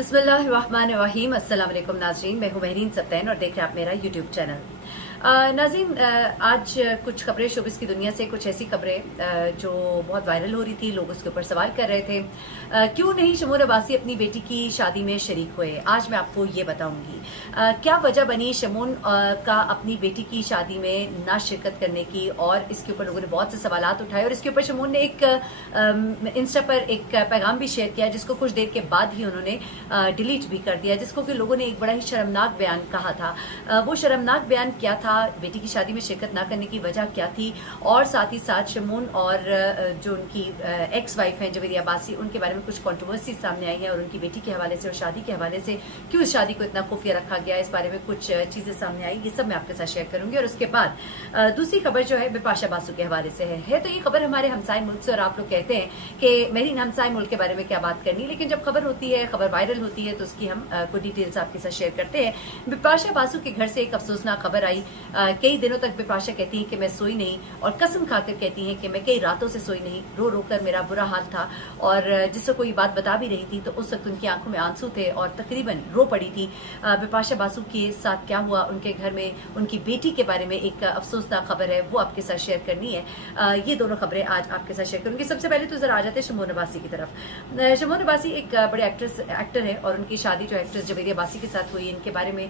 बिस्मिल्लाहिर्रहमानिर्रहीम। अस्सलाम वालेकुम नाज़रीन, मैं हूं महरीन सब्तैन और देख रहे हैं आप मेरा यूट्यूब चैनल। नाज़रीन, आज कुछ खबरें शोबिस की दुनिया से, कुछ ऐसी खबरें जो बहुत वायरल हो रही थी, लोग उसके ऊपर सवाल कर रहे थे क्यों नहीं शमून अब्बासी अपनी बेटी की शादी में शरीक हुए। आज मैं आपको ये बताऊंगी क्या वजह बनी शमून का अपनी बेटी की शादी में ना शिरकत करने की, और इसके ऊपर लोगों ने बहुत से सवालात उठाए और इसके ऊपर शमून ने एक इंस्टा पर एक पैगाम भी शेयर किया जिसको कुछ देर के बाद ही उन्होंने डिलीट भी कर दिया, जिसको कि लोगों ने एक बड़ा ही शर्मनाक बयान कहा था। वो शर्मनाक बयान क्या था, बेटी की शादी में शिरकत ना करने की वजह क्या थी, और साथ ही साथ शमून और जो उनकी एक्स वाइफ हैं जवेरिया अब्बासी, उनके बारे में कुछ कंट्रोवर्सी सामने आई है और उनकी बेटी के हवाले से और शादी के हवाले से क्यों इस शादी को इतना खुफिया रखा गया, इस बारे में कुछ चीजें सामने आई। ये सब मैं आपके साथ शेयर करूंगी। और उसके बाद दूसरी खबर जो है बिपाशा बासु के हवाले से है तो ये खबर हमारे हमसाय मुल्क से, और आप लोग कहते हैं कि मेरी हमसाय मुल्क के बारे में क्या बात करनी, लेकिन जब खबर होती है, खबर वायरल होती है, तो उसकी हम कुछ डिटेल्स आपके साथ शेयर करते हैं। बिपाशा बासु के घर से एक अफसोसनाक खबर आई। कई दिनों तक बिपाशा कहती हैं कि मैं सोई नहीं, और कसम खाकर कहती हैं कि मैं कई रातों से सोई नहीं, रो रो कर मेरा बुरा हाल था, और जिससे कोई बात बता भी रही थी तो उस वक्त उनकी आंखों में आंसू थे और तकरीबन रो पड़ी थी। बिपाशा बासु के साथ क्या हुआ, उनके घर में उनकी बेटी के बारे में एक अफसोसनाक खबर है, वो आपके साथ शेयर करनी है। ये दोनों खबरें आज आपके साथ शेयर करूंगी। सबसे पहले तो जरा आ जाते हैं शमून अब्बासी की तरफ। शमून अब्बासी एक बड़े एक्टर है और उनकी शादी जो एक्ट्रेस जवेरिया अब्बासी के साथ हुई, इनके बारे में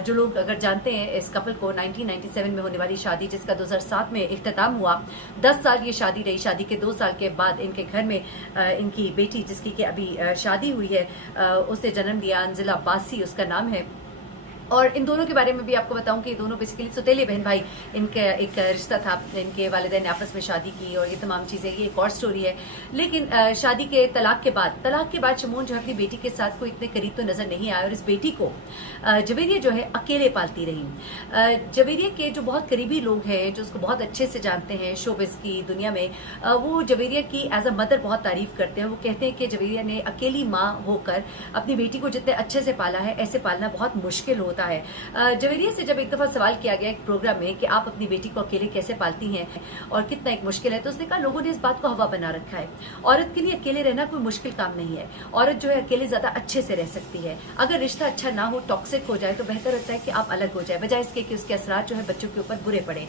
जो लोग अगर जानते हैं इस कपल को, 1997 में होने वाली शादी जिसका 2007 में इख्तिताम हुआ, 10 साल ये शादी रही। शादी के 2 साल के बाद इनके घर में इनकी बेटी जिसकी कि अभी शादी हुई है, उसे जन्म दिया अंजिला अब्बासी, उसका नाम है। और इन दोनों के बारे में भी आपको बताऊं कि ये दोनों बेसिकली सौतेले बहन भाई, इनका एक रिश्ता था, इनके वालिदैन ने आपस में शादी की और ये तमाम चीजें, ये एक और स्टोरी है। लेकिन शादी के तलाक के बाद शमून जो है अपनी बेटी के साथ कोई इतने करीब तो नजर नहीं आया, और इस बेटी को जवेरिया जो है अकेले पालती रही। जवेरिया के जो बहुत करीबी लोग हैं, जो उसको बहुत अच्छे से जानते हैं शोबिस की दुनिया में, वो जवेरिया की एज अ मदर बहुत तारीफ करते हैं। वो कहते हैं कि जवेरिया ने अकेली माँ होकर अपनी बेटी को जितने अच्छे से पाला है, ऐसे पालना बहुत मुश्किल होता है। जवेरिया से जब एक दफा सवाल किया गया एक प्रोग्राम में कि आप अपनी बेटी को अकेले कैसे पालती हैं और कितना एक मुश्किल है, तो उसने कहा लोगों ने इस बात को हवा बना रखा है। औरत के लिए अकेले रहना कोई मुश्किल काम नहीं है, औरत जो है अकेले ज्यादा अच्छे से रह सकती है। अगर रिश्ता अच्छा ना हो, टॉक्सिक हो जाए, तो बेहतर होता है कि आप अलग हो जाए, बजाय इसके कि उसके असरात जो है बच्चों के ऊपर बुरे पड़े।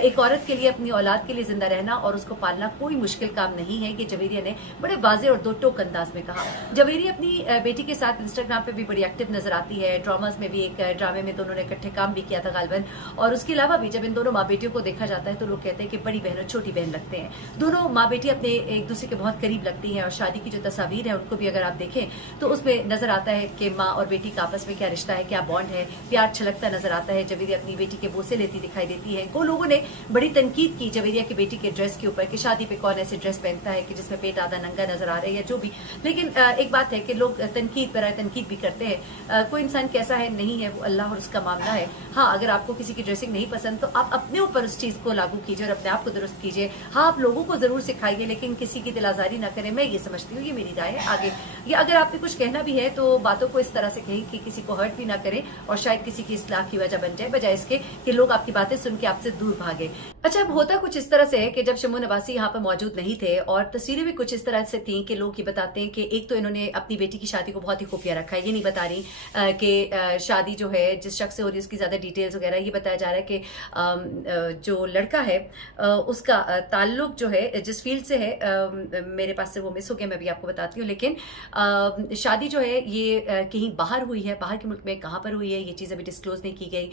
एक औरत के लिए अपनी औलाद के लिए जिंदा रहना और उसको पालना कोई मुश्किल काम नहीं है, ये जवेरिया ने बड़े वाजे और दो टोक अंदाज में कहा। जवेरिया अपनी बेटी के साथ इंस्टाग्राम पे भी बड़ी एक्टिव नजर आती है, ड्रामास में भी, एक ड्रामे में दोनों ने इकट्ठे काम भी किया था गालबन। और उसके अलावा भी जब इन दोनों माँ बेटियों को देखा जाता है तो लोग कहते हैं कि बड़ी बहन और छोटी बहन लगते हैं। दोनों माँ बेटी अपने एक दूसरे के बहुत करीब लगती हैं, और शादी की जो तस्वीर है उनको भी अगर आप देखें तो उसमें नजर आता है कि माँ और बेटी का आपस में क्या रिश्ता है, क्या बॉन्ड है, प्यार छलकता नजर आता है। जवेरिया अपनी बेटी के बोसे लेती दिखाई देती है। को लोगों ने बड़ी तनकीद की जवेरिया की बेटी के ड्रेस के ऊपर कि शादी पे कौन ऐसे ड्रेस पहनता है कि जिसमें पेट आधा नंगा नजर आ रहा है या जो भी। लेकिन एक बात है कि लोग तनकीद पर तनकीद भी करते हैं। कोई इंसान कैसा है नहीं है वो अल्लाह और उसका मामला है। हाँ, अगर आपको किसी की ड्रेसिंग नहीं पसंद तो आप अपने ऊपर उस चीज को लागू कीजिए और अपने आप को दुरुस्त कीजिए। हाँ, आप लोगों को जरूर सिखाइए, लेकिन किसी की दिलाजारी ना करें। मैं ये समझती हूँ, ये मेरी राय है। आगे या अगर आपने कुछ कहना भी है तो बातों को इस तरह से कहें कि किसी को हर्ट भी ना करें और शायद किसी की इस्लाह की वजह बन जाए, बजाय इसके कि लोग आपकी बातें सुन के आपसे दूर भागे। अच्छा, अब होता कुछ इस तरह से है कि जब शमून अब्बासी यहाँ पर मौजूद नहीं थे और तस्वीरें भी कुछ इस तरह से थी कि लोग ये बताते हैं कि एक तो इन्होंने अपनी बेटी की शादी को बहुत ही खुफिया रखा है। ये नहीं बता रही कि शादी जो है जिस शख्स से हो रही है उसकी ज्यादा डिटेल्स वगैरह। ये बताया जा रहा है कि जो लड़का है उसका ताल्लुक जो है जिस फील्ड से है, मेरे पास से वो मिस हो गया, मैं भी आपको बताती हूँ। लेकिन शादी जो है ये कहीं बाहर हुई है, बाहर के मुल्क में कहाँ पर हुई है ये चीज़ अभी डिस्क्लोज नहीं की गई।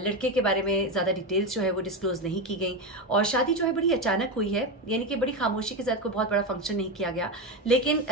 लड़के के बारे में ज़्यादा डिटेल्स जो है वो डिस्क्लोज नहीं की गई। और शादी जो है बड़ी अचानक हुई है, यानी कि बड़ी खामोशी के साथ कोई बहुत बड़ा फंक्शन नहीं किया गया, लेकिन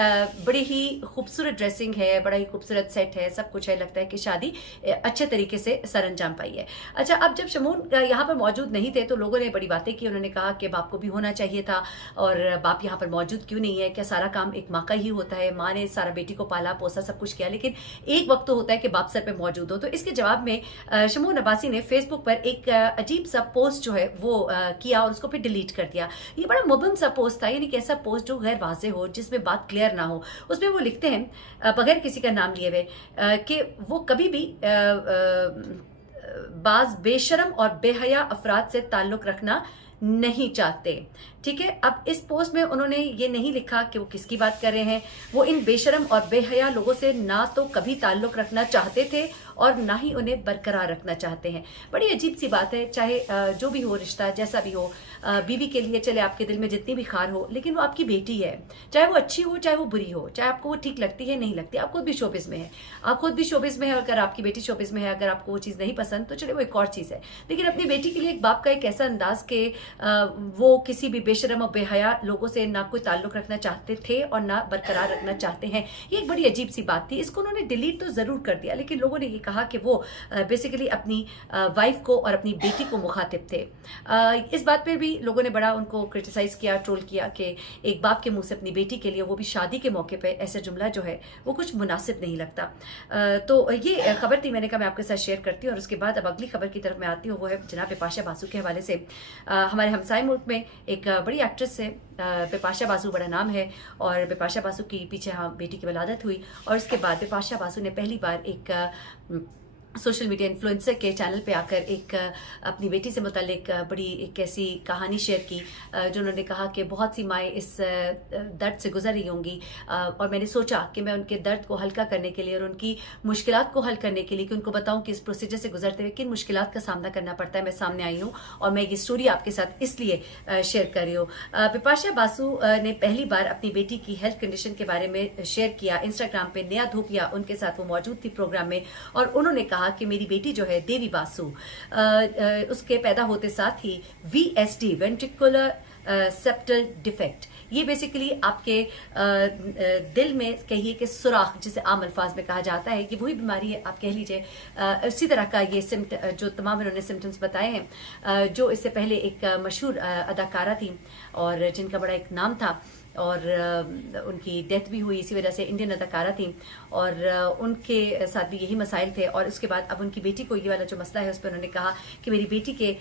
बड़ी ही खूबसूरत ड्रेसिंग है, बड़ा ही खूबसूरत सेट है, सब कुछ है। लगता है कि शादी अच्छे तरीके से सरंजाम पाई है। अच्छा, अब जब शमून यहाँ पर मौजूद नहीं थे तो लोगों ने बड़ी बातें की। उन्होंने कहा कि बाप को भी होना चाहिए था, और बाप यहाँ पर मौजूद क्यों नहीं है, क्या सारा काम एक माँ का ही होता है, माँ ने सारा बेटी को पाला पोसा सब कुछ किया, लेकिन एक वक्त तो होता है कि बाप सर पे मौजूद हो। तो इसके जवाब में शमून अब्बासी ने फेसबुक पर एक अजीब सा पोस्ट जो है वो किया और उसको फिर डिलीट कर दिया। ये बड़ा मुबहम सा पोस्ट था, यानी कि ऐसा पोस्ट जो गैर वाज़ेह हो, जिसमें बात क्लियर ना हो। उसमें वो लिखते हैं बगैर किसी का नाम लिए हुए कि वो कभी भी बाज बेशरम और बेहया अफराद से ताल्लुक रखना नहीं चाहते। ठीक है। अब इस पोस्ट में उन्होंने ये नहीं लिखा कि वो किसकी बात कर रहे हैं। वो इन बेशरम और बेहया लोगों से ना तो कभी ताल्लुक रखना चाहते थे और ना ही उन्हें बरकरार रखना चाहते हैं। बड़ी अजीब सी बात है, चाहे जो भी हो रिश्ता, जैसा भी हो, बीवी के लिए चले आपके दिल में जितनी भी खार हो, लेकिन वो आपकी बेटी है। चाहे वो अच्छी हो, चाहे वो बुरी हो, चाहे आपको वो ठीक लगती है नहीं लगती, आप खुद भी शोबिस में है, आप खुद भी शोबिस में है। अगर आपकी बेटी शोबिस में है, अगर आपको वो चीज़ नहीं पसंद तो चले वो एक और चीज़ है। लेकिन अपनी बेटी के लिए एक बाप का एक ऐसा अंदाज के वो किसी भी बेशरम और बेहया लोगों से ना कोई ताल्लुक रखना चाहते थे और ना बरकरार रखना चाहते हैं, ये एक बड़ी अजीब सी बात थी। इसको उन्होंने डिलीट तो जरूर कर दिया, लेकिन लोगों ने ये कहा कि वो बेसिकली अपनी वाइफ को और अपनी बेटी को मुखातिब थे। इस बात पे भी लोगों ने बड़ा उनको क्रिटिसाइज किया, ट्रोल किया कि एक बाप के मुंह से अपनी बेटी के लिए, वो भी शादी के मौके पे, ऐसा जुमला जो है वो कुछ मुनासिब नहीं लगता। तो ये खबर थी, मैंने कहा मैं आपके साथ शेयर करती हूँ। और उसके बाद अब अगली खबर की तरफ मैं आती हूँ, वो है जनाब बिपाशा बासु के हवाले से। हमारे हमसाए मुल्क में एक बड़ी एक्ट्रेस है, बिपाशा बासु बड़ा नाम है, और बिपाशा बासु की पीछे हाँ बेटी की वलादत हुई। और उसके बाद बिपाशा बासु ने पहली बार एक सोशल मीडिया इन्फ्लुएंसर के चैनल पे आकर एक अपनी बेटी से मुतालिक बड़ी एक ऐसी कहानी शेयर की, जो उन्होंने कहा कि बहुत सी माएँ इस दर्द से गुजर रही होंगी, और मैंने सोचा कि मैं उनके दर्द को हल्का करने के लिए और उनकी मुश्किलात को हल करने के लिए, कि उनको बताऊं कि इस प्रोसीजर से गुजरते हुए किन मुश्किलात का सामना करना पड़ता है, मैं सामने आई हूँ और मैं ये स्टोरी आपके साथ इसलिए शेयर कर रही हूँ। बिपाशा बासु ने पहली बार अपनी बेटी की हेल्थ कंडीशन के बारे में शेयर किया इंस्टाग्राम पे। नया धूपिया उनके साथ वो मौजूद थी प्रोग्राम में, और उन्होंने कहा कि मेरी बेटी जो है देवी बासु, उसके पैदा होते साथ ही VSD वेंट्रिकुलर सेप्टल डिफेक्ट, ये बेसिकली आपके दिल में कहिए कि सुराख, जिसे आम अल्फाज में कहा जाता है, कि वही बीमारी है, आप कह लीजिए। इसी तरह का ये जो तमाम इन्होंने सिम्टम्स बताए हैं, जो इससे पहले एक मशहूर अदाकारा थी और जिनका बड़ा एक नाम था, और उनकी डेथ भी हुई इसी वजह से, इंडियन अदाकारा थी, और उनके साथ भी यही मसाइल थे। और उसके बाद अब उनकी बेटी को ये वाला जो मसला है उस पर उन्होंने कहा कि मेरी बेटी के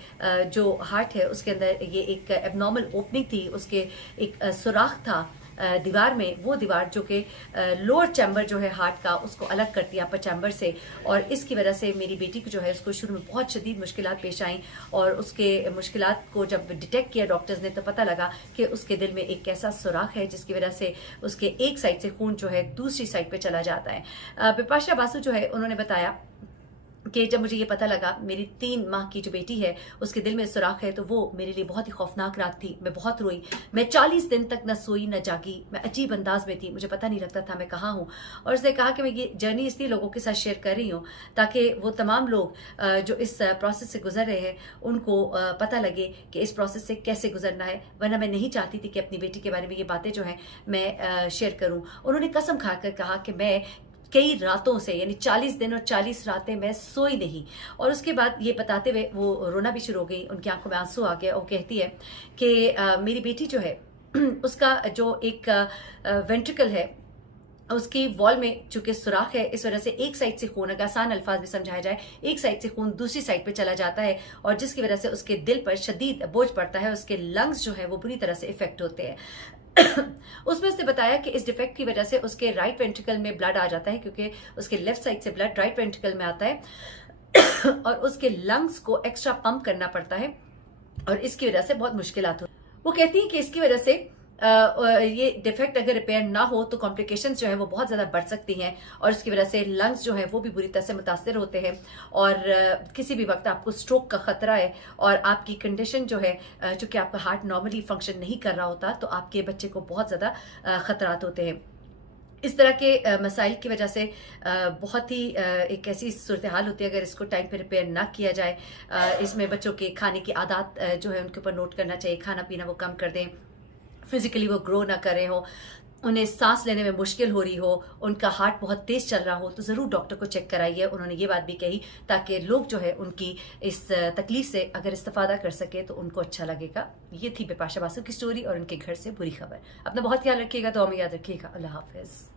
जो हार्ट है उसके अंदर ये एक एबनॉर्मल ओपनिंग थी, उसके एक सुराख था दीवार में, वो दीवार जो कि लोअर चैम्बर जो है हार्ट का, उसको अलग करती है अपर चैम्बर से। और इसकी वजह से मेरी बेटी को जो है उसको शुरू में बहुत शदीद मुश्किलात पेश आई, और उसके मुश्किलात को जब डिटेक्ट किया डॉक्टर्स ने तो पता लगा कि उसके दिल में एक ऐसा सुराख है जिसकी वजह से उसके एक साइड से खून जो है दूसरी साइड पे चला जाता है। बिपाशा बासु जो है उन्होंने बताया कि जब मुझे ये पता लगा मेरी 3 माह की जो बेटी है उसके दिल में सुराख है, तो वो मेरे लिए बहुत ही खौफनाक रात थी। मैं बहुत रोई, मैं 40 दिन तक न सोई न जागी, मैं अजीब अंदाज में थी, मुझे पता नहीं लगता था मैं कहाँ हूँ। और उसने कहा कि मैं ये जर्नी इसलिए लोगों के साथ शेयर कर रही हूँ ताकि वो तमाम लोग जो इस प्रोसेस से गुजर रहे हैं उनको पता लगे कि इस प्रोसेस से कैसे गुजरना है, वरना मैं नहीं चाहती थी कि अपनी बेटी के बारे में ये बातें जो हैं मैं शेयर करूँ। उन्होंने कसम खाकर कहा कि मैं कई रातों से, यानी 40 दिन और 40 रातें मैं सोई नहीं। और उसके बाद ये बताते हुए वो रोना भी शुरू हो गई, उनकी आंखों में आंसू आ गया। वो कहती है कि मेरी बेटी जो है उसका जो एक वेंट्रिकल है उसकी वॉल में चूंकि सुराख है, इस वजह से एक साइड से खून, अगर आसान अल्फाज में समझाया जाए, एक साइड से खून दूसरी साइड पे चला जाता है, और जिसकी वजह से उसके दिल पर शदीद बोझ पड़ता है, उसके लंग्स जो है वो बुरी तरह से इफेक्ट होते हैं। उसमें उसने बताया कि इस डिफेक्ट की वजह से उसके राइट वेंट्रिकल में ब्लड आ जाता है, क्योंकि उसके लेफ्ट साइड से ब्लड राइट वेंट्रिकल में आता है और उसके लंग्स को एक्स्ट्रा पंप करना पड़ता है, और इसकी वजह से बहुत मुश्किलात होती है। वो कहती है कि इसकी वजह से ये डिफेक्ट अगर रिपेयर ना हो तो कॉम्प्लिकेशंस जो है वो बहुत ज़्यादा बढ़ सकती हैं, और इसकी वजह से लंग्स जो है वो भी बुरी तरह से मुतासर होते हैं, और किसी भी वक्त आपको स्ट्रोक का खतरा है, और आपकी कंडीशन जो है, चूंकि आपका हार्ट नॉर्मली फंक्शन नहीं कर रहा होता, तो आपके बच्चे को बहुत ज़्यादा खतरात होते हैं। इस तरह के मसाइल की वजह से बहुत ही एक ऐसी सूरत हाल होती है अगर इसको टाइम पे रिपेयर ना किया जाए। इसमें बच्चों के खाने की आदत जो है उनके ऊपर नोट करना चाहिए, खाना पीना वो कम कर दें, फिजिकली वो ग्रो ना करे हो, उन्हें सांस लेने में मुश्किल हो रही हो, उनका हार्ट बहुत तेज चल रहा हो, तो ज़रूर डॉक्टर को चेक कराइए। उन्होंने ये बात भी कही ताकि लोग जो है उनकी इस तकलीफ से अगर इस्तेफादा कर सके तो उनको अच्छा लगेगा। ये थी बिपाशा बासु की स्टोरी और उनके घर से बुरी खबर। अपना बहुत ख्याल रखिएगा, दुआ में याद रखिएगा। अल्लाह हाफिज़।